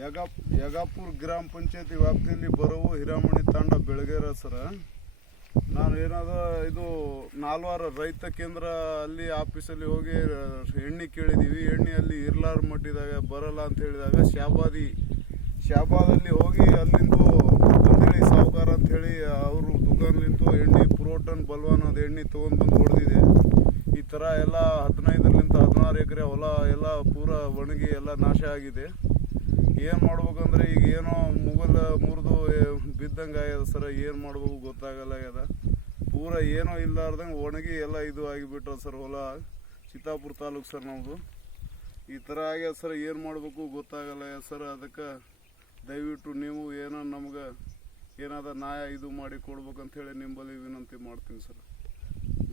ಯಗಾ- ಯಗಾಪುರ್ ಗ್ರಾಮ ಪಂಚಾಯತಿ ವ್ಯಾಪ್ತಿಯಲ್ಲಿ ಬರುವ ಹಿರಾಮಣಿ ತಾಂಡ ಬೆಳಗೇರ ಸರ. ನಾನು ಏನಾದ ಇದು ನಾಲ್ವಾರ ರೈತ ಕೇಂದ್ರ ಅಲ್ಲಿ ಆಫೀಸಲ್ಲಿ ಹೋಗಿ ಎಣ್ಣೆ ಕೇಳಿದ್ದೀವಿ ಎಣ್ಣೆ ಅಲ್ಲಿ ಇರ್ಲಾರ ಮಟ್ಟಿದಾಗ ಬರಲ್ಲ ಅಂತ ಹೇಳಿದಾಗ ಶಾಬಾದಿ ಶಾಬಾದಲ್ಲಿ ಹೋಗಿ ಅಲ್ಲಿಂದು ಅಂತೇಳಿ ಸಾಹುಕಾರ ಅಂಥೇಳಿ ಅವರು ದುಕಾನ್ಲಿಂತು ಎಣ್ಣೆ, ಪ್ರೋಟನ್, ಬಲ್ವಾನ್ ಅದು ಎಣ್ಣೆ ತೊಗೊಂಡು ಬಂದು ಹೊಡೆದಿದೆ. ಈ ಥರ ಎಲ್ಲ ಹದಿನೈದರಿಂದ ಹದಿನಾರು ಎಕರೆ ಹೊಲ ಎಲ್ಲ ಪೂರ ಒಣಗಿ ಎಲ್ಲ ನಾಶ ಆಗಿದೆ. ಏನು ಮಾಡ್ಬೇಕಂದ್ರೆ ಈಗ ಏನೋ ಮುಗಲ್ ಮುರಿದು ಬಿದ್ದಂಗೆ ಆಗ್ಯದ ಸರ, ಏನು ಮಾಡ್ಬೇಕು ಗೊತ್ತಾಗಲ್ಲ ಆಗ್ಯದ. ಪೂರ ಏನೋ ಇಲ್ಲಾರ್ದಂಗೆ ಒಣಗಿ ಎಲ್ಲ ಇದು ಆಗಿಬಿಟ್ರ ಸರ್ ಹೊಲ, ಚಿತ್ತಾಪುರ ತಾಲೂಕು ಸರ್ ನಮ್ಮದು ಈ ಥರ ಆಗ್ಯದ ಸರ್, ಏನು ಮಾಡಬೇಕು ಗೊತ್ತಾಗಲ್ಲ ಸರ್. ಅದಕ್ಕೆ ದಯವಿಟ್ಟು ನೀವು ಏನೋ ನಮ್ಗೆ ಏನಾದ ನಾಯ ಇದು ಮಾಡಿ ಕೊಡ್ಬೇಕಂತೇಳಿ ನಿಂಬಲ್ಲಿ ವಿನಂತಿ ಮಾಡ್ತೀನಿ ಸರ್.